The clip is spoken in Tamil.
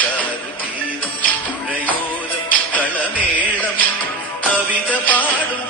கட்டாறு கீதம் உழையோரம் களமேளம் கவித பாடும்